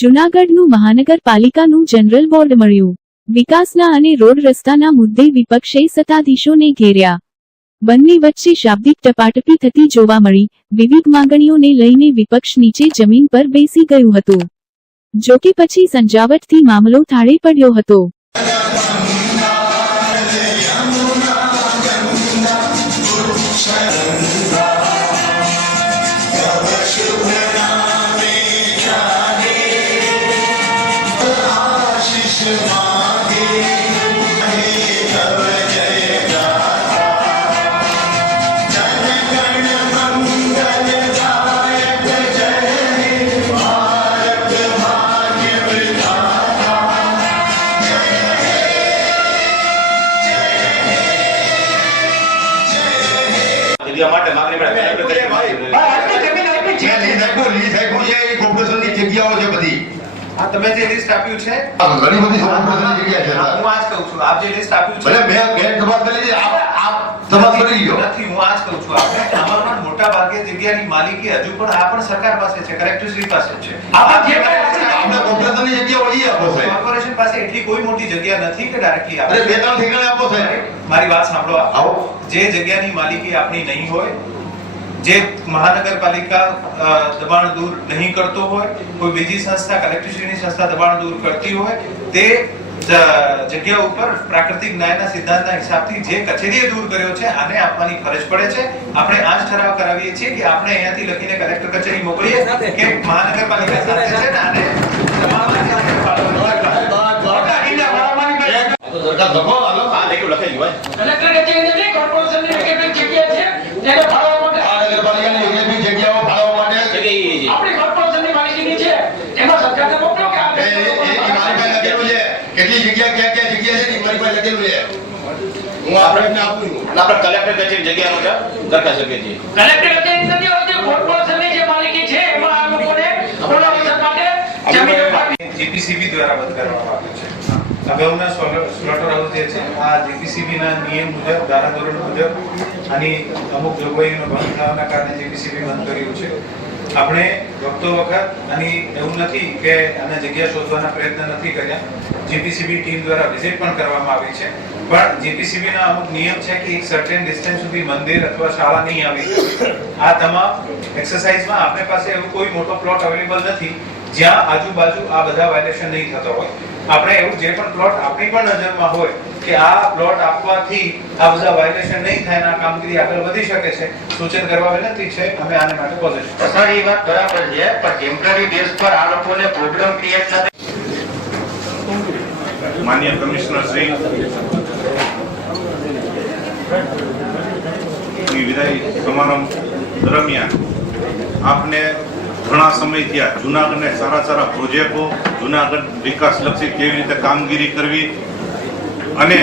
જૂનાગઢનું મહાનગરપાલિકાનું general ward મળ્યું। વિકાસના અને રોડ રસ્તાના મુદ્દે વિપક્ષે સત્તાધીશોને ઘેર્યા। બંને વચ્ચે શાબ્દિક ટપાટપી થતી જોવા મળી। વિવિધ માંગણીઓને લઈને વિપક્ષ નીચે જમીન પર બેસી ગયું હતું। જોકે પછી સમજાવટથી મામલો થાળે પડ્યો હતો। તમે જે લિસ્ટ આપ્યું છે ઘણી બધી કોર્પોરેશનની જગ્યા છે હું આજ કહું છું આપ જે લિસ્ટ આપ્યું છે ભલે મેં ગેટ તપાસ કરી છે આપ તપાસ કરી લ્યો નથી હું આજ કહું છું આપણે અમારું મોટા ભાગે જગ્યાની માલિકી હજુ પણ આ પણ સરકાર પાસે છે કલેક્ટરશ્રી પાસે છે આપ જે આપણે કોર્પોરેશનની જગ્યા વળી આપો છે કોર્પોરેશન પાસે એટલી કોઈ મોટી જગ્યા નથી કે ડાયરેક્ટલી આપો અરે બે ત્રણ ઠેકાણે આપો છે મારી વાત સાંભળો આવો જે જગ્યાની માલિકી આપણી નહીં હોય જે મહાનગરપાલિકા દબાણ દૂર નહીં કરતો હોય કોઈ બીજી સંસ્થા કલેક્ટરશ્રીની સંસ્થા દબાણ દૂર કરતી હોય તે જગ્યા ઉપર પ્રાકૃતિક ન્યાયના સિદ્ધાંતના હિસાબથી જે કચેરીએ દૂર કર્યો છે આને આપવાની ફરજ પડે છે। આપણે આ જ ઠરાવ કરાવીએ છીએ કે આપણે અહીંયાથી લખીને કલેક્ટર કચેરી મોકલીએ કે મહાનગરપાલિકા સાથે છે ને આને કેટલી જગ્યા ક્યાં જગ્યા છે મારી પાસે લખેલું છે હું આપણે આપું આપણે કલેક્ટર કચેરી જગ્યાનો દરખાસ્ત કરીએ છીએ કલેક્ટર કચેરી જગ્યા જે કોર્પોરેશનની જે માલિકી છે એમાં આ લોકોને બોલાવી માટે જમીન જીપીસીબી દ્વારા બંધ કરવામાં આવ્યું છે। અગાઉના સ્લોટર હાઉસ જે છે આ જીપીસીબી ના નિયમ મુજબ ધારાધોરણ મુજબ આની અમુક જોગવાઈઓનો ભંગ થવાના કારણે જીપીસીબી બંધ કર્યું છે। આપણે વખતો વખત આની એવું નથી કે આને જગ્યા શોધવાના પ્રયત્ન નથી કર્યા। જીપીસીબી ટીમ દ્વારા વિઝિટ પણ કરવામાં આવી છે પણ જીપીસીબી ના અમુક નિયમ છે કે એક સર્ટેન ડિસ્ટન્સ સુધી મંદિર અથવા શાળા નહીં આવી આ તમામ એક્સરસાઇઝમાં આપણી પાસે એવું કોઈ મોટો પ્લોટ અવેલેબલ નથી જ્યાં આજુબાજુ આ બધા વાયલેશન નહીં થતો હોય। આપણે એવું જે પણ પ્લોટ આપણી પણ નજરમાં હોય કે આ પ્લોટ આપવાથી આ બધા વાયલેશન નહીં થાય અને કામગીરી આગળ વધી શકે છે સૂચન કરવા વિનંતી છે। અમે આને માટે પોઝિટિવ સર એ વાત બરાબર છે પણ ટેમ્પરરી બેઝ પર આ લોકોને પ્રોબ્લેમ ક્રિએટ ન માનનીય કમિશનર શ્રી વિદાય સમારંભ દરમિયાન આપને ઘણા સમયથી આ જૂનાગઢને સારા પ્રોજેક્ટો જૂનાગઢ વિકાસલક્ષી કેવી રીતે કામગીરી કરવી અને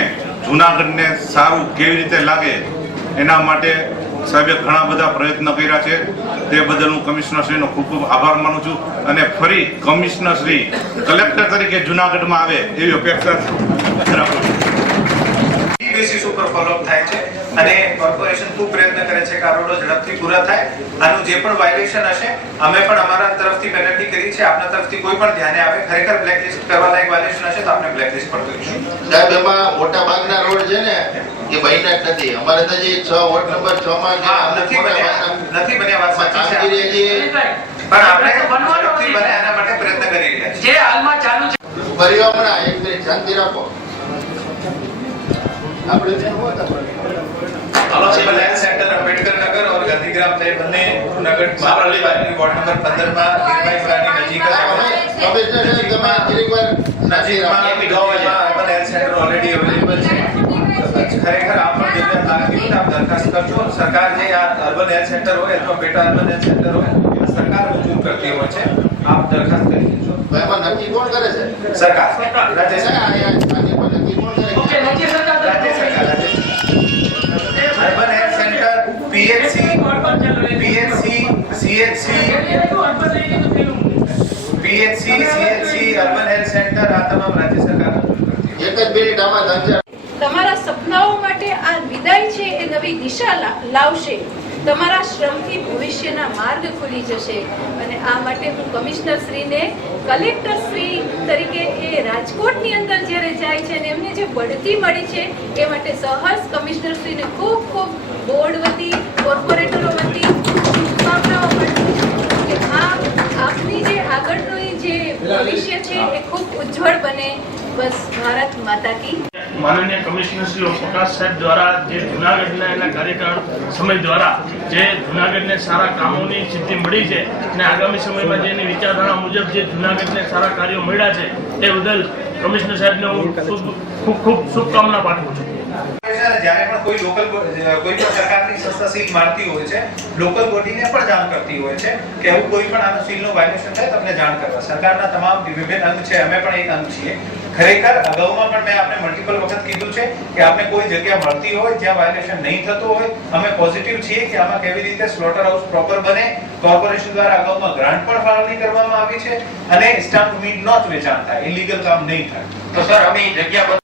જૂનાગઢને સારું કેવી રીતે લાગે એના માટે સાહેબે ઘણા બધા પ્રયત્ન કર્યા છે। તે બદલ હું કમિશનરશ્રીનો ખૂબ ખૂબ આભાર માનું છું અને ફરી કમિશનરશ્રી કલેક્ટર તરીકે જૂનાગઢમાં આવે એવી અપેક્ષા રાખું છું। બેસિસ ઉપર ફોલોઅપ થાય છે અને કોર્પોરેશન ખૂબ પ્રયત્ન કરે છે કે આ રોડો ઝડપથી પૂરા થાય। આનું જે પણ વાયલેશન હશે અમે પણ અમારા તરફથી પેનલ્ટી કરી છે આપના તરફથી કોઈ પણ ધ્યાને આવે ખરેખર બ્લેકલિસ્ટ કરવા લાયક વાયલેશન હશે તો આપણે બ્લેકલિસ્ટ પણ કરીશું। સાહેબ એમાં મોટા ભાગના રોડ છે ને એ બન્યા જ નથી અમારે તો જે 6 વોર્ડ નંબર 6 માં નથી બન્યા વાત સાચી છે પણ આપણે ઝડપથી બને આના માટે પ્રયત્ન કરી રહ્યા છીએ। જે હાલમાં ચાલુ છે પરિવારના એક મિનિટ શાંતિ રાખો આપણે हेल्थ सेंटर अंबेडकर नगर और गांधीग्राम थे बन्ने नगर महाराली वार्ड नंबर 15 માં વીરભાઈ ફળાની નજીક हेल्थ सेंटर ऑलरेडी अवेलेबल છે। ખરેખર આપ પણ જગ્યા લાગી આપ દરખાસ્ત કરજો। સરકાર જે આ અર્બન હેલ્થ સેન્ટર હોય અથવા પેટા અર્બન હેલ્થ સેન્ટર હોય સરકાર મંજૂર કરતી હોય છે આપ દરખાસ્ત કરી દેજો। એમાં નક્કી કોણ કરે છે સરકાર રાજ્ય સરકાર નક્કી કોણ કરે ઓકે રાજ્ય સરકાર urban health centre PHC urban health centre આ તમામ રાજ્ય સરકાર એક જ મિનિટ આમાં તમારા સપનાઓ માટે આ વિદાય છે એ નવી દિશા લાવશે તમારા શ્રમથી ભવિષ્યના માર્ગ ખુલી જશે. અને આ માટે હું કમિશનર શ્રીને કલેક્ટર શ્રી તરીકે એ રાજકોટની અંદર જ્યારે જાય છે અને એમને જે બઢતી મળી છે એ માટે સહર્ષ કમિશનર શ્રીને ખૂબ ખૂબ બોર્ડ વતી કોર્પોરેટરો વતી શુભકામનાઓ પાઠવું છું કે આપની જે આગળનું જે ભવિષ્ય છે એ ખૂબ ઉજ્જવળ બને. બસ ભારત માતા કી. માનનીય કમિશનર શ્રી પ્રકાશ સાહેબ દ્વારા જે જુનાગઢના એના કાર્યકાળ સમય દ્વારા જે જુનાગઢને સારા કામોની સિદ્ધિ મળી છે અને આગામી સમયમાં જેની વિચારધારા મુજબ જે જુનાગઢને સારા કાર્યો મળ્યા છે એ બદલ કમિશનર સાહેબને હું ખૂબ ખૂબ શુભકામના પાઠવું છું. જ્યારે પણ કોઈ લોકલ કોઈ પણ સરકારની સંસ્થા સીલ મારતી હોય છે, લોકલ બોડીને પણ જાણ કરતી હોય છે કે આવું કોઈ પણ આનો સીલનું વાયોલેશન થાય તમને જાણ કરવા. સરકારના તમામ વિભિન્ન અંગ છે, અમે પણ એક અંગ છીએ. ખરેખર અગાઉમાં પણ મેં આપને મલ્ટિપલ વખત કીધું છે કે આપને કોઈ જગ્યા મળતી હોય જ્યાં વાયોલેશન નહીં થતું હોય, અમે પોઝિટિવ છીએ કે આમાં કેવી રીતે સ્લોટર હાઉસ પ્રોપર બને. કોર્પોરેશન દ્વારા અગાઉમાં ગ્રાન્ટ પણ ફાળવણી કરવામાં આવી છે અને સ્ટામ્પ મીટ નો જ વેચાણ થાય, ઇલીગલ કામ નહીં થાય. તો સર અમે જગ્યા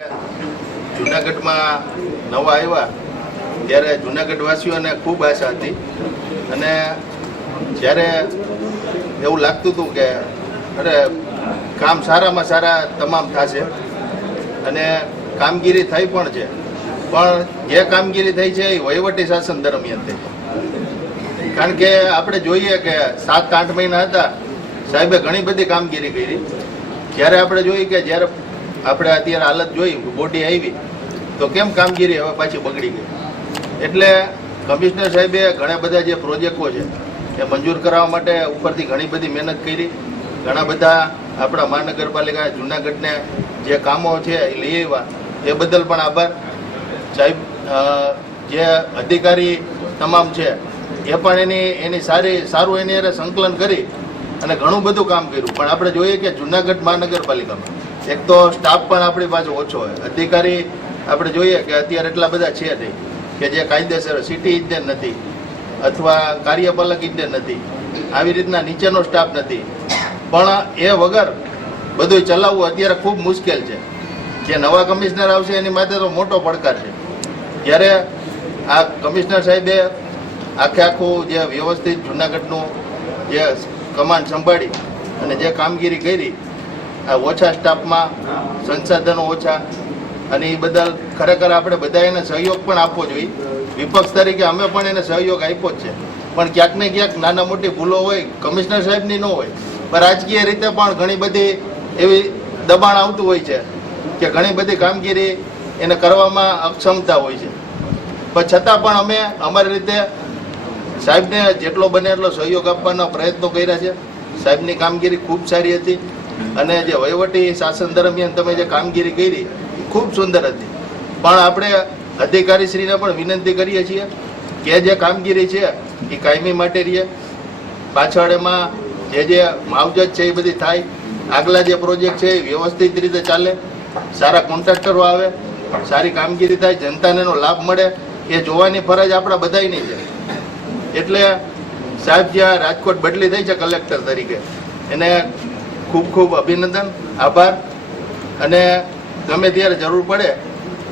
જુનાગઢમાં નવા આવ્યા ત્યારે જુનાગઢ વાસીઓને ખૂબ આશા હતી અને જ્યારે એવું લાગતું હતું કે અરે કામ સારામાં સારા તમામ થશે અને કામગીરી થઈ પણ છે, પણ જે કામગીરી થઈ છે એ વહીવટી શાસન દરમિયાન થઈ છે. કારણ કે આપણે જોઈએ કે 7-8 મહિના હતા, સાહેબે ઘણી બધી કામગીરી કરી. જ્યારે આપણે જોઈએ કે જ્યારે આપણે અત્યારે હાલત જોઈ બોડી આવી તો કેમ કામગીરી હવે પાછી બગડી ગઈ. એટલે કમિશનર સાહેબે ઘણા બધા જે પ્રોજેક્ટો છે એ મંજૂર કરાવવા માટે ઉપરથી ઘણી બધી મહેનત કરી. ઘણા બધા આપણા મહાનગરપાલિકા જુનાગઢને જે કામો છે એ લઈ આવ્યા, એ બદલ પણ આભાર. સાહેબ જે અધિકારી તમામ છે એ પણ એની સારું એની અરે સંકલન કરી અને ઘણું બધું કામ કર્યું. પણ આપણે જોઈએ કે જુનાગઢ મહાનગરપાલિકામાં એક તો સ્ટાફ પણ આપણી પાસે ઓછો હોય, અધિકારી આપણે જોઈએ કે અત્યારે એટલા બધા છે નહીં કે જે કાયદેસર સિટી ઇજનેર નથી અથવા કાર્યપાલક ઇજનેર નથી, આવી રીતના નીચેનો સ્ટાફ નથી. પણ એ વગર બધું ચલાવવું અત્યારે ખૂબ મુશ્કેલ છે. જે નવા કમિશનર આવશે એની માટે તો મોટો પડકાર છે. જ્યારે આ કમિશનર સાહેબે આખું જે વ્યવસ્થિત જુનાગઢનું જે કમાન્ડ સંભાળી અને જે કામગીરી કરી, આ ઓછા સ્ટાફમાં સંસાધનો ઓછા, અને એ બદલ ખરેખર આપણે બધા એને સહયોગ પણ આપવો જોઈએ. વિપક્ષ તરીકે અમે પણ એને સહયોગ આપ્યો જ છે, પણ ક્યાંક ને ક્યાંક નાના મોટી ભૂલો હોય, કમિશનર સાહેબની ન હોય, પણ રાજકીય રીતે પણ ઘણી બધી એવી દબાણ આવતું હોય છે કે ઘણી બધી કામગીરી એને કરવામાં અક્ષમતા હોય છે. પણ છતાં પણ અમે અમારી રીતે સાહેબને જેટલો બને એટલો સહયોગ આપવાના પ્રયત્નો કર્યા છે. સાહેબની કામગીરી ખૂબ સારી હતી અને જે વહીવટી શાસન દરમિયાન તમે જે કામગીરી કરી ખૂબ સુંદર હતી. પણ આપણે અધિકારીશ્રીને પણ વિનંતી કરીએ છીએ કે જે કામગીરી છે એ કાયમી માટે રહે. પાછળ એમાં જે માવજત છે એ બધી થાય, આગલા જે પ્રોજેક્ટ છે એ વ્યવસ્થિત રીતે ચાલે, સારા કોન્ટ્રાક્ટરો આવે, સારી કામગીરી થાય, જનતાને એનો લાભ મળે, એ જોવાની ફરજ આપણા બધાની છે. એટલે સાહેબ જ્યાં રાજકોટ બદલી થઈ છે કલેક્ટર તરીકે, એને ખૂબ ખૂબ અભિનંદન, આભાર. અને ગમે ત્યારે જરૂર પડે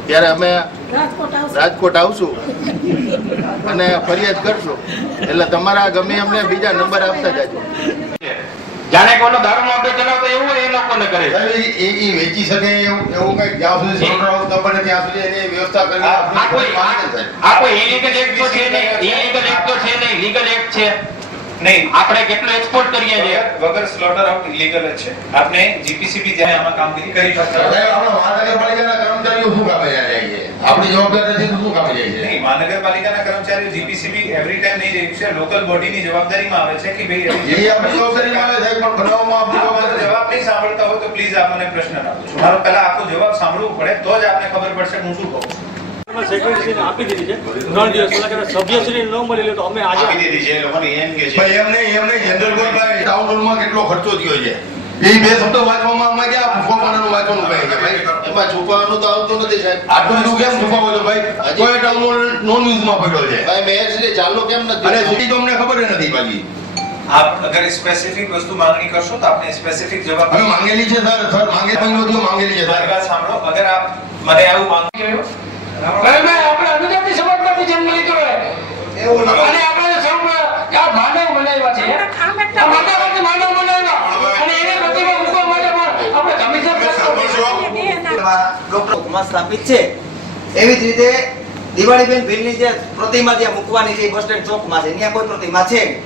ત્યારે અમે રાજકોટ આવશું અને ફરિયાદ કરશું, એટલે તમારા ગમે એમને બીજા નંબર આપતા જાજો. જાણે કોનો દારૂનો અડ્ડો ચલાવતો એવું એ લોકોને કરે છે. એ વેચી શકે એવું કઈ જ્યાં સુધી ત્યાં સુધી એની વ્યવસ્થા કરવી. આ કોઈ ઇલીગલ એક્ટ તો છે નહીં, ઇલીગલ એક્ટ તો છે નહીં, લીગલ એક્ટ છે નહીં. આપણે કેટલો એક્સપોર્ટ કરીએ છીએ વગર સ્લોટર આઉટ ઇલીગલ જ છે. આપણે જીપીસીબી જ્યાં આમાં કામગીરી કરી શકતા આપણા મહાનગરપાલિકાના કર્મચારીઓ શું કામે જાય છે? આપણી જવાબદારી નથી તો શું કામે જાય છે? નહીં, મહાનગરપાલિકાના કર્મચારીઓ જીપીસીબી એવરી ટાઈમ નહીં રહ્યું છે, લોકલ બોડીની જવાબદારીમાં આવે છે કે ભાઈ એ આપણી જવાબદારીમાં આવે છે, પણ બનાવવામાં આપણી મારો જવાબદારી. જવાબ નહીં સાંભળતા હોય તો પ્લીઝ આપ મને પ્રશ્ન આપો છો. મારો પહેલા આખો જવાબ સાંભળવું પડે તો જ આપને ખબર પડશે હું શું કહું. સેક્રેટરીને આપી દીધી છે 3 દિવસ પહેલા કે સભ્યશ્રી ન મળી લે તો અમે આજે આપી દીધી છે લોકોને એમ કે છે ભાઈ એમ નહીં જનરલ બોર્ડમાં ટાઉન હોલમાં કેટલો ખર્ચો થયો છે એ બે શબ્દો વાંચવામાં આમાં ક્યાં ફોપાનાનું વાંચવાનું કહે છે ભાઈ? એમાં છુપાવવાનું તો આવતું નથી સાહેબ. આટલું બધું કેમ છુપાવો છો ભાઈ? કોઈ ટાઉન હોલ નોન યુઝમાં પડ્યો છે ભાઈ. મેયરશ્રી ચાલુ કેમ નથી? અરે સિટી તો અમને ખબર નથી પાછી. આપ અગર સ્પેસિફિક વસ્તુ માંગણી કરશો તો આપને સ્પેસિફિક જવાબ અમે માંગેલી છે સર માંગેલી છે મારી વાત સાંભળો. અગર આપ મને આવું માંગણી આપણે અનુજાતિ સમાજમાંથી જન્મ લીધો હોય અને આપણે ડોક્ટર સ્થાપિત છે. એવી જ રીતે દિવાળીબેન ભીલની જે પ્રતિમા જ્યાં મૂકવાની છે બસ સ્ટેન્ડ ચોકમાં છે, ત્યાં કોઈ પ્રતિમા છે નહીં.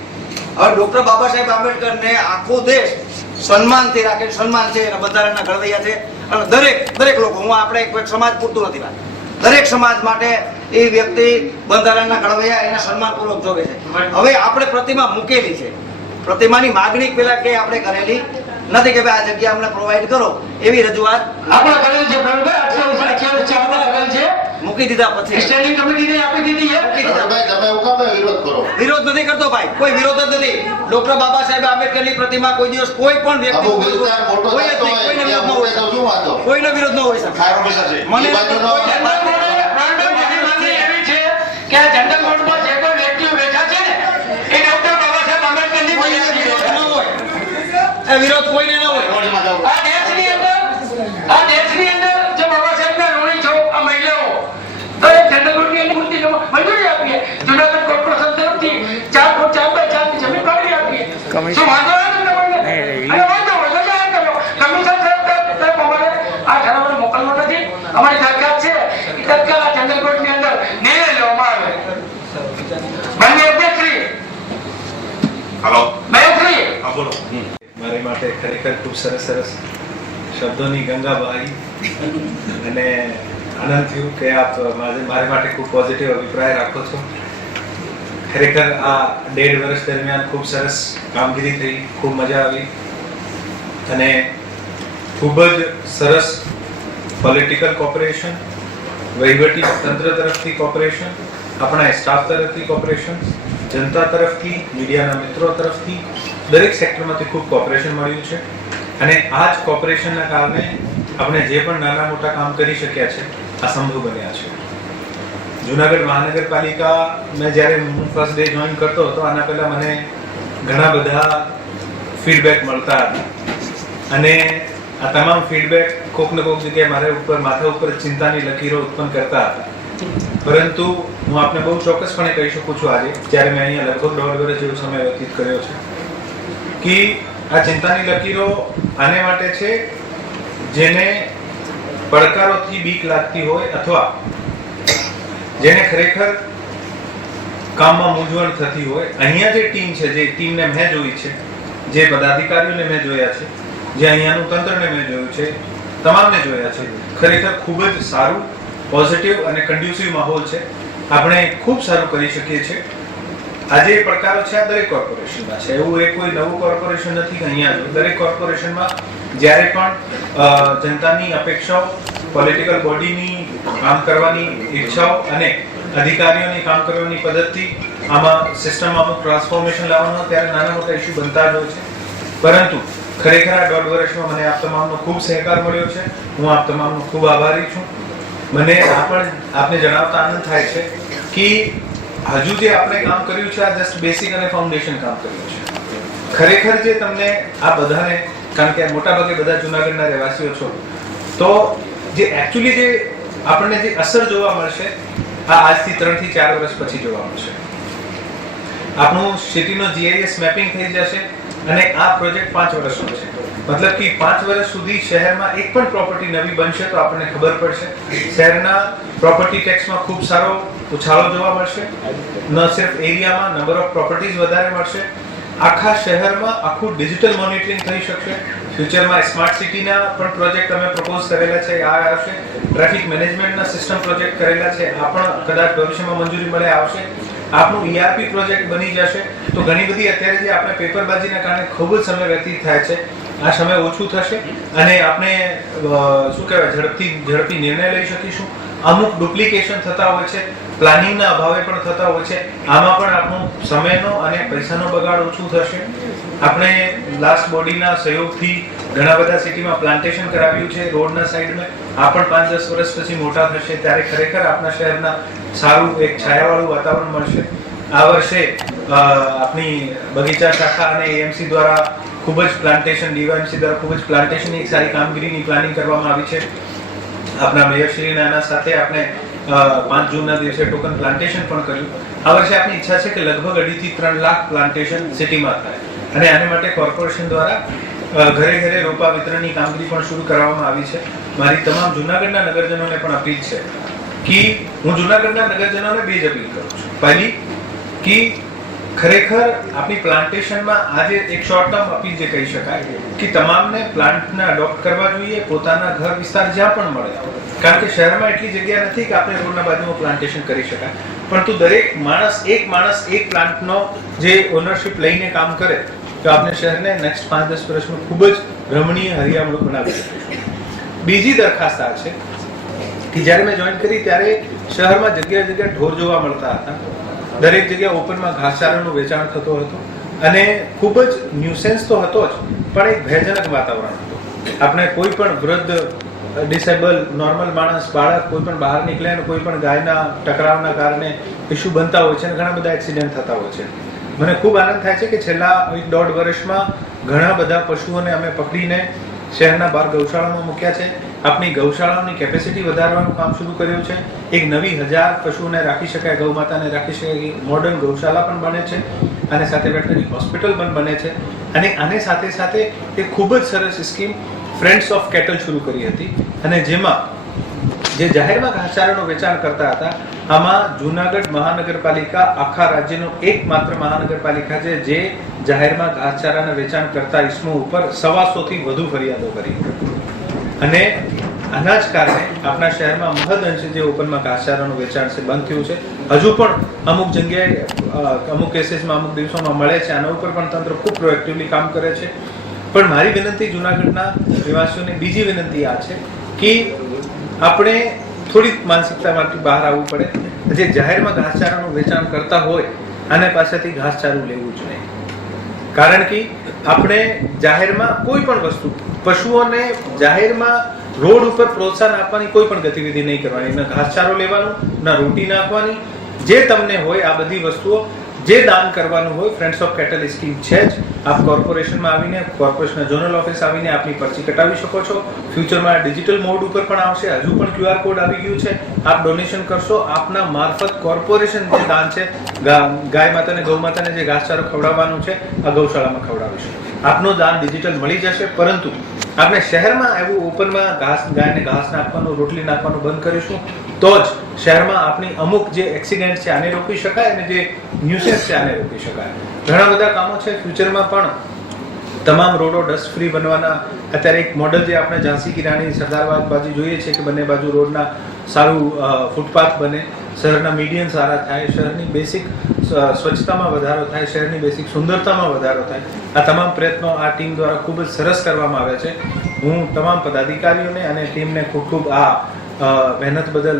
હવે ડોક્ટર બાબા સાહેબ આંબેડકરને આખો દેશ સન્માનથી રાખે, સન્માન છે, એના બંધારણના ઘડવૈયા છે. અને દરેક લોકો, હું આપણે એક સમાજ પૂરતું નથી વાત, દરેક સમાજ માટે એ વ્યક્તિ બંધારણના ઘડવૈયા એને સન્માનપૂર્વક જોવે છે. હવે આપણે પ્રતિમા મૂકેલી છે, પ્રતિમાની માગણી પેલા કે આપણે કરેલી નથી કે ભાઈ આ જગ્યા અમને પ્રોવાઈડ કરો, એવી રજૂઆત આપણે કરેલ છે પ્રવીણભાઈ, 828 આપણે કરેલ છે. મૂકી દીધા પછી સ્ટેન્ડિંગ કમિટીને આપી દીધી છે. તમે એવું કામ વિરોધ કરો? વિરોધ નથી કરતો ભાઈ, કોઈ વિરોધ જ નથી. ડોક્ટર બાબા સાહેબ આંબેડકરની પ્રતિમા કોઈ દિવસ કોઈ પણ વ્યક્તિ કોઈનો વિરોધ ન હોય શકે. મને એવી છે કે આ જનરલ બોર્ડમાં જે કોઈ વ્યક્તિઓ બેઠા છે ને એ ડોક્ટર બાબા સાહેબ આંબેડકરની વિરોધ કોઈને ન હોય. આ દેશની અંદર જે બાબા સાહેબના ઋણી છો આ મહિલાઓ, તો એ જનરલ બોર્ડની એની મૂર્તિ મંજૂરી આપીએ. જુનાગઢ કોર્પોરેશન તરફથી 4x4 ની જમીન ફાળવી આપીએ. શું વાંધો નથી તમને? અને વાંધો હોય તો જાહેર કરો. કમિશનર સાહેબ અમારે આ ઠરાવને મોકલવો નથી. અમારી દરખાસ્ત છે એ તત્કાલ આ જનરલ બોર્ડની અંદર નિર્ણય લેવામાં આવે. માનનીય અધ્યક્ષશ્રી, હાલો, મહેશશ્રી, હા બોલો. મારી માટે ખરેખર ખૂબ સરસ શબ્દોની ગંગા બહાઈ અને આનંદ થયું કે આપ મારી માટે ખૂબ પોઝિટિવ અભિપ્રાય રાખો છો. ખરેખર આ 1.5 વર્ષ દરમિયાન ખૂબ સરસ કામગીરી થઈ, ખૂબ મજા આવી અને ખૂબ જ સરસ પોલિટિકલ કોર્પોરેશન, વહીવટી તંત્ર તરફથી કોર્પોરેશન, આપણા સ્ટાફ તરફથી કોર્પોરેશન, જનતા તરફથી, મીડિયાના મિત્રો તરફથી, દરેક સેક્ટરમાંથી ખૂબ કોર્પોરેશન મળ્યું છે. અને આ જ કોર્પોરેશનના કારણે આપણે જે પણ નાના મોટા કામ કરી શક્યા છે આ સંભવ બન્યા છે. જુનાગઢ મહાનગરપાલિકા મેં જ્યારે હું ફર્સ્ટ ડે જોઈન કરતો હતો, આના પહેલા મને ઘણા બધા ફીડબેક મળતા હતા અને આ તમામ ફીડબેક કોક ને કોક જગ્યાએ મારા ઉપર માથા ઉપર ચિંતાની લકીરો ઉત્પન્ન કરતા હતા. પરંતુ હું આપને બહુ ચોક્કસપણે કહી શકું છું આજે, જ્યારે મેં અહીંયા લગભગ 1.5 વર્ષ જેવો સમય વ્યતીત કર્યો છે, કે આ ચિંતાની લકીરો આને માટે છે જેને પડકારોથી બીક લાગતી હોય અથવા જેને ખરેખર કામમાં મૂંઝવણ થતી હોય. અહીંયા જે ટીમ છે, જે ટીમને મેં જોઈ છે, જે પદાધિકારીઓને મેં જોયા છે, જે અહીંયાનું તંત્રને મેં જોયું છે, તમામને જોયા છે, ખરેખર ખૂબ જ સારું, પોઝિટિવ અને કન્ડ્યુસિવ માહોલ છે. આપણે ખૂબ સારું કરી શકીએ છીએ. આજે પડકારો છે આ દરેક કોર્પોરેશનમાં છે, એવું એક કોઈ નવું કોર્પોરેશન નથી કે અહીંયા દરેક કોર્પોરેશનમાં જ્યારે પણ જનતાની અપેક્ષાઓ, પોલિટિકલ બોડીની કામ કરવાની ઈચ્છાઓ અને અધિકારીઓની કામ કરવાની પદ્ધતિ, આમાં સિસ્ટમમાં અમુક ટ્રાન્સફોર્મેશન લાવવાનો, ત્યારે નાના મોટા ઇસ્યુ બનતા જ હોય છે. પરંતુ ખરેખર આ 1.5 વર્ષમાં મને આપ તમામનો ખૂબ સહકાર મળ્યો છે. હું આપ તમામનો ખૂબ આભારી છું. મને આ પણ આપને જણાવતા આનંદ થાય છે કે હજુ જે આપણે કામ કર્યું છે આ જસ્ટ બેસિક અને ફાઉન્ડેશન કામ કર્યું છે. ખરેખર જે તમને આ બધાને, કારણ કે મોટાભાગે બધા જુનાગઢના રહેવાસીઓ છો, તો જે એકચ્યુઅલી જે આપણને જે અસર જોવા મળશે આ આજથી 3 થી 4 વર્ષ પછી જોવા મળશે. આપણું સિટીનો GIS મેપિંગ થઈ જશે અને આ પ્રોજેક્ટ 5 વર્ષનો છે. મતલબ કે 5 વર્ષ સુધી શહેરમાં એક પણ પ્રોપર્ટી નવી બનશે તો આપણને ખબર પડશે. શહેરના પ્રોપર્ટી ટેક્સમાં ખૂબ સારો ઉછાળો જોવા મળશે. ન સિર્ફ એરિયામાં, નંબર ઓફ પ્રોપર્ટીઝ વધારે મળશે. આખા શહેરમાં આખું ડિજિટલ મોનિટરિંગ થઈ શકશે. ફ્યુચરમાં સ્માર્ટ સિટીના પણ પ્રોજેક્ટ અમે પ્રપોઝ કરેલા છે, આ આવશે. ટ્રાફિક મેનેજમેન્ટના સિસ્ટમ પ્રોજેક્ટ કરેલા છે, આ પણ કદાચ ભવિષ્યમાં મંજૂરી મળે આવશે. આપણું ERP પ્રોજેક્ટ બની જશે. તો ઘણી બધી અત્યારે જે આપણે પેપરબાજીના કારણે ખૂબ જ સમય વ્યતીત થાય છે, આ સમય ઓછું થશે અને આપણે શું કહેવાય ઝડપી નિર્ણય લઈ શકીશું. અમુક ડુપ્લિકેશન થતા હોય છે, પ્લાનિંગના અભાવે પણ થતા હોય છે, આમાં પણ આપણો સમયનો અને પૈસાનો બગાડ ઓછું થશે. આપણે લાસ્ટ બોડીના સહયોગથી ઘણા બધા સિટીમાં પ્લાન્ટેશન કરાવ્યું છે રોડના સાઈડમાં. આ પણ 5-10 વર્ષ પછી મોટા થશે ત્યારે ખરેખર આપણા શહેરના સારું એક છાયાવાળું વાતાવરણ મળશે. આ વર્ષે આપણી બગીચા શાખા અને AMC દ્વારા ખૂબ જ પ્લાન્ટેશન, DYMC દ્વારા ખૂબ જ પ્લાન્ટેશનની એક સારી કામગીરીની પ્લાનિંગ કરવામાં આવી છે. આપણા મેયરશ્રીના આના સાથે આપણે 5 જૂનના દિવસે ટોકન પ્લાન્ટેશન પણ કર્યું. આ વર્ષે આપણી ઈચ્છા છે કે લગભગ 2.5 થી 3 લાખ પ્લાન્ટેશન સિટીમાં થાય અને આને માટે કોર્પોરેશન દ્વારા ઘરે ઘરે રોપા વિતરણની કામગીરી પણ શરૂ કરવામાં આવી છે. મારી તમામ જૂનાગઢના નગરજનોને પણ અપીલ છે કે હું જૂનાગઢના નગરજનોને બે જ અપીલ કરું છું. પહેલી કે ખરેખર આપણી પ્લાન્ટેશનમાં આજે એક શોર્ટ ટર્મ અપીલ જે કહી શકાય કે તમામને પ્લાન્ટને અડોપ્ટ કરવા જોઈએ પોતાના ઘર વિસ્તાર જ્યાં પણ મળે, કારણ કે શહેરમાં એટલી જગ્યા નથી કે આપણે રોડના બાજુમાં પ્લાન્ટેશન કરી શકાય, પરંતુ દરેક માણસ એક પ્લાન્ટનો જે ઓનરશિપ લઈને કામ કરે તો આપણે શહેરને નેક્સ્ટ 5-10 વર્ષમાં ખૂબ જ રમણીય હરિયાળું બનાવી શકીશું. બીજી દરખાસ્ત આ છે કે જ્યારે મેં જોઈન કરી ત્યારે શહેરમાં જગ્યા ઢોર જોવા મળતા હતા. દરેક જગ્યાએ ઓપનમાં ઘાસચારાનું વેચાણ થતું હતું અને ખૂબ જ ન્યુસેન્સ તો હતો જ, પણ એક ભયજનક વાતાવરણ હતું. આપણે કોઈ પણ વૃદ્ધ, ડિસેબલ, નોર્મલ માણસ, બાળક કોઈ પણ બહાર નીકળે અને કોઈ પણ ગાયના ટકરાવના કારણે ઇસ્યુ બનતા હોય છે અને ઘણા બધા એક્સિડન્ટ થતા હોય છે. મને ખૂબ આનંદ થાય છે કે છેલ્લા 1-1.5 વર્ષમાં ઘણા બધા પશુઓને અમે પકડીને શહેરના બહાર ગૌશાળામાં મૂક્યા છે. આપણી ગૌશાળાઓની કેપેસિટી વધારવાનું કામ શરૂ કર્યું છે. એક નવી 1000 પશુઓને રાખી શકાય, ગૌ માતાને રાખી શકાય મોડર્ન ગૌશાળા પણ બને છે અને સાથે વેટરનરી હોસ્પિટલ પણ બને છે. અને આને સાથે સાથે એક ખૂબ જ સરસ સ્કીમ ફ્રેન્ડ્સ ઓફ કેટલ શરૂ કરી હતી અને જેમાં જે જાહેરમાં ઘાસચારાનું વેચાણ કરતા હતા, આમાં જૂનાગઢ મહાનગરપાલિકા આખા રાજ્યનો એકમાત્ર મહાનગરપાલિકા છે જે જાહેરમાં ઘાસચારાના વેચાણ કરતા ઇસમો ઉપર 125 થી વધુ ફરિયાદો કરી. અને આના જ કારણે આપણા શહેરમાં મહદઅંશે જે ઓપનમાં ઘાસચારાનું વેચાણ છે બંધ થયું છે. હજુ પણ અમુક જગ્યાએ અમુક કેસીસમાં અમુક દિવસોમાં મળે છે. આના ઉપર પણ તંત્ર ખૂબ પ્રોએક્ટિવલી કામ કરે છે. પણ મારી વિનંતી જૂનાગઢના નિવાસીઓને બીજી વિનંતી આ છે કે આપણે થોડીક માનસિકતામાંથી બહાર આવવું પડે. જે જાહેરમાં ઘાસચારાનું વેચાણ કરતા હોય આને પાસેથી ઘાસચારું લેવું જ નહીં, કારણ કે આપણે જાહેરમાં કોઈ પણ વસ્તુ, પશુઓને જાહેરમાં રોડ ઉપર પ્રોત્સાહન આપવાની કોઈ પણ ગતિવિધિ નહીં કરવાની. ન ઘાસચારો લેવાનું, ન રોટી નાખવાની. જે તમને હોય આ બધી વસ્તુઓ જે દાન કરવાનું હોય, ફ્રેન્ડ્સ ઓફ કેટલ સ્કીમ છે જ. આપ કોર્પોરેશનમાં આવીને, કોર્પોરેશનના ઝોનલ ઓફિસ આવીને આપની પર્ચી કટાવી શકો છો. ફ્યુચરમાં ડિજિટલ મોડ ઉપર પણ આવશે. હજુ પણ QR કોડ આવી ગયું છે. આપ ડોનેશન કરશો, આપના મારફત કોર્પોરેશન જે દાન છે, ગાય માતાને, ગૌ માતાને જે ઘાસચારો ખવડાવવાનું છે આ ગૌશાળામાં ખવડાવીશું. આપનું દાન ડિજિટલ મળી જશે. પરંતુ આપણે શહેરમાં એવું ઓપનમાં ગાયને ઘાસ નાખવાનું, રોટલી નાખવાનું બંધ કરીશું તો જ શહેરમાં આપણી અમુક જે એક્સિડન્ટ છે આને રોકી શકાય અને જે ન્યુસેન્સ છે આને રોકી શકાય. ઘણા બધા કામો છે. ફ્યુચરમાં પણ તમામ રોડો ડસ્ટ ફ્રી બનવાના. અત્યારે એક મોડલ જે આપણે ઝાંસી કી રાણી, સરદારબાગ બાજુ જોઈએ છે કે બંને બાજુ રોડના સારું ફૂટપાથ બને, શહેરના મીડિયન સારા થાય, શહેરની બેસિક સ્વચ્છતામાં વધારો થાય, શહેરની બેસિક સુંદરતામાં વધારો થાય. આ તમામ પ્રયત્નો આ ટીમ દ્વારા ખૂબ જ સરસ કરવામાં આવે છે. હું તમામ પદાધિકારીઓને અને ટીમને ખૂબ ખૂબ આ મહેનત બદલ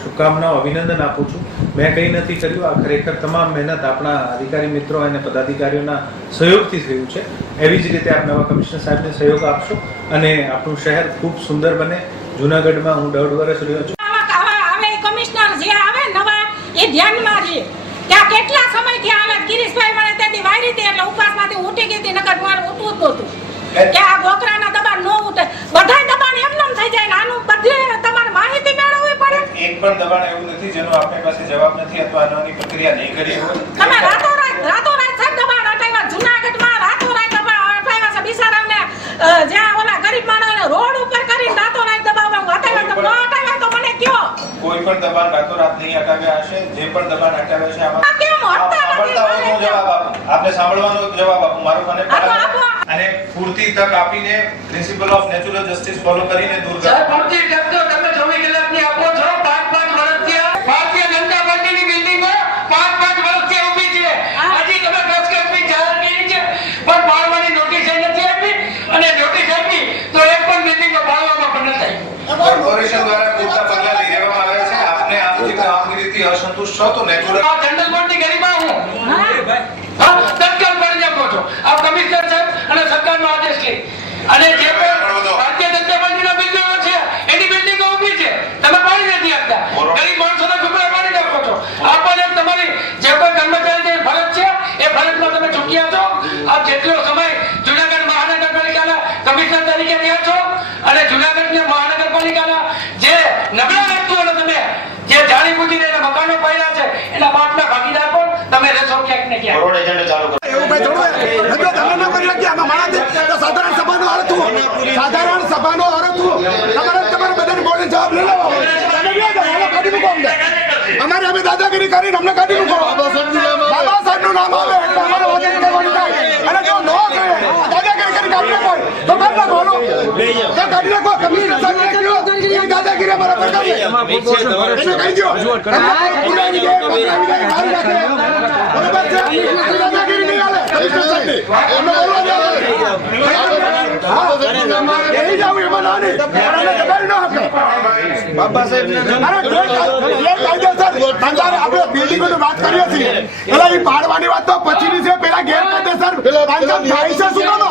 શુભકામનાઓ, અભિનંદન આપું છું. મેં કંઈ નથી કર્યું, આ ખરેખર તમામ મહેનત આપણા અધિકારી મિત્રો અને પદાધિકારીઓના સહયોગથી થયું છે. એવી જ રીતે આપ નવા કમિશનર સાહેબને સહયોગ આપશો અને આપણું શહેર ખૂબ સુંદર બને. જૂનાગઢમાં હું 1.5 વર્ષ રહ્યો છું. કમિશનર જે આવે નવા એ ધ્યાનમાં છે કે આ કેટલા સમયથી હાલત ગિરીશભાઈ મને તેથી વાયરી હતી એટલે ઉપવાસમાંથી ઉઠી ગઈ હતી, નકર મારે ઉઠવું જ નહોતું કે આ ગોકરાના દબાણ ન ઉઠે. બધા દબાણ એમનેમ થઈ જાય. આનું બધે તમારે માહિતી મેળવવી પડે. એક પણ દબાણ એવું નથી જેનો આપણી પાસે જવાબ નથી અથવા આની પ્રક્રિયા નહીં કરી હોય. તમે રાતોરાત સાહેબ દબાણ હટાવ્યા. જૂનાગઢમાં રાતોરાત દબાણ હટાવ્યા છે. બિચારાને જ્યાં ઓલા ગરીબ માણસોને રોડ ઉપર કરીને રાતોરાત દબાવવા હટાવ્યા. તો ન હટાવ્યા તો મને કયો. કોઈ પણ દબાણ રાતોરાત નહીં હટાવ્યા હશે. જે પણ દબાણ હટાવ્યા છે આમાં કેમ હટતા નથી? જવાબ આપો. આપને સાંભળવાનો જવાબ આપો. મારો મને અને પૂરતી તક આપીને principal of natural justice follow કરીને દૂર કરો. સાહેબ પૂરતી તક તો તમે 24 કલાકની આપો છો. 5-5 વર્ષથી ભારતીય જનતા પાર્ટીની બિલ્ડિંગો 5-5 વર્ષથી ઊભી છે. હજી તમે કચકચની જાહેર કરી છે પણ પાડવાની નોટિસ નથી આપી અને નોટિસ આપી તો એક પણ બિલ્ડિંગો પાડવામાં પણ નથી આવી. કોર્પોરેશન દ્વારા પૂરતા પગલા લઈ લેવામાં આવ્યા છે. આપને આપની કામગીરીથી અસંતુષ્ટ છો તો નેચરલ આ જનરલ બોર્ડની ગરિમા હું તત્કાલ કરી આપો છો. આ કમિશનર સાહેબ અને સરકારનો આદેશ લઈ અને જે ભારતીય જનતા પાર્ટીના બિલ્ડિંગો છે એની બિલ્ડિંગો ઊભી છે, તમે પાડી નથી આપતા. ગરીબ માણસોના ઝૂંપડા પાડી નાખો છો. આપણને તમારી જે કોઈ કર્મચારી ફરજ છે એ ફરજમાં તમે ચૂક્યા છો. આપ જેટલો સમય જૂનાગઢ મહાનગરપાલિકાના કમિશનર તરીકે રહ્યા છો અને જૂનાગઢની મહાનગરપાલિકાના જે નબળા વ્યક્તિઓને તમે જે જાણી બુજીને એના મકાનો પાડ્યા છે એના બાપના ભાગીદાર પણ તમે રહેશો ક્યાંક ને ક્યાંક. રોડ એજન્ડો ચાલુ કરો. એવું કઈ થોડું રજૂઆત અમે ન કરી શકીએ. આમાં માણસ સાધારણ સભાનો અર્થ તમારે બધાને બોલે જવાબ લઈ લેવા હોય તમે બે જણા કાઢી મૂકો અમને અમારે અમે દાદાગીરી કરીને અમને કાઢી મૂકો બાબા સાહેબનું નામ આવે એટલે અમારે વગેરે કરવાનું થાય અને જો ન કરે દાદાગીરી કરીને કાઢી નાખો તો કાઢી નાખો તો કાઢી નાખો કમિશનર સાહેબને કહો એ દાદાગીરી અમારા પર કરે એને કહી દો પુરાવી દે મારી નાખે બરોબર છે દાદાગીરી નહીં હાલે કમિશનર સાહેબને એમને બોલવા દે બાબા સાહેબ આપણે બિલ્ડિંગોની વાત કરીએ છીએ પેલા એ પાડવાની વાત તો પછીની છે પેલા ગેરકાયદેસર બાંધકામ થાય છે શું કામ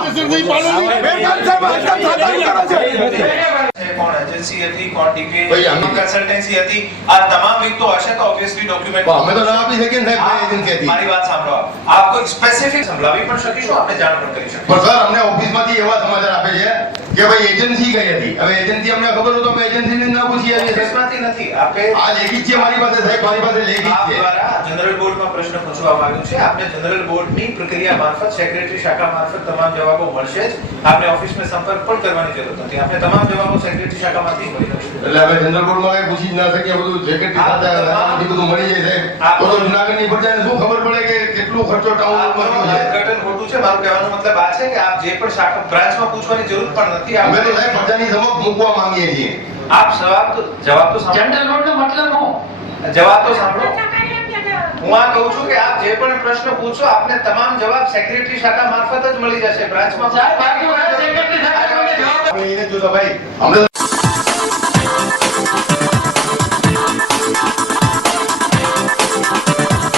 કોણ એજન્સી હતી કોણ ડીપીએ કન્સલ્ટન્સી હતી આ તમામ વિગતો હશે તો ઓબ્વિયસલી ડોક્યુમેન્ટ અમે તો ના આપી શકીએ ને સાહેબ એજન્સી હતી મારી વાત સાંભળો આપ કોઈ સ્પેસિફિક સંભળાવી પણ શકીશું આપણે જાણ પણ કરી શકીશું પણ સર અમને ઓફિસમાંથી એવા સમાચાર આપે છે કે ભાઈ એજન્સી કઈ હતી હવે એજન્સી અમને ખબર હોય તો અમે એજન્સીને ના પૂછી આવીએ કેસમાંથી નથી આપે આ લેખિત છે મારી પાસે સાહેબ મારી પાસે લેખિત આપ છે દ્વારા જનરલ બોર્ડમાં પ્રશ્ન પૂછવામાં આવ્યો છે આપને જનરલ બોર્ડની પ્રક્રિયા મારફત સેક્રેટરી શાખા મારફત તમામ જવાબો મળશે જ આપને ઓફિસમાં સંપર્ક પણ કરવાની જરૂર નથી આપણે તમામ જવાબો સેક્રેટરી શાખામાંથી મળી જશે એટલે હવે જનરલ બોર્ડમાં કઈ પૂછી જ ના શકીએ બધું સેક્રેટરી સાથે બધું મળી જાય સાહેબ તો જુનાગઢની પ્રજાને શું ખબર પડે કે કેટલું ખર્ચો ટાઉન ઉપર થયો છે ઘટન ખોટું છે મારું કહેવાનો મતલબ આ છે કે આપ જે પણ શાખા બ્રાન્ચમાં પૂછવાની જરૂર પણ નથી અમે તો સાહેબ પ્રજાની સમક્ષ મૂકવા માંગીએ છીએ આપ જવાબ તો સાંભળો જનરલ બોર્ડનો મતલબ હું જવાબ તો સાંભળો હું આ કહું છું કે આપ જે પણ પ્રશ્ન પૂછો આપને તમામ જવાબ સેક્રેટરી શાખા મારફત જ મળી જશે બ્રાન્ચમાં અમને તો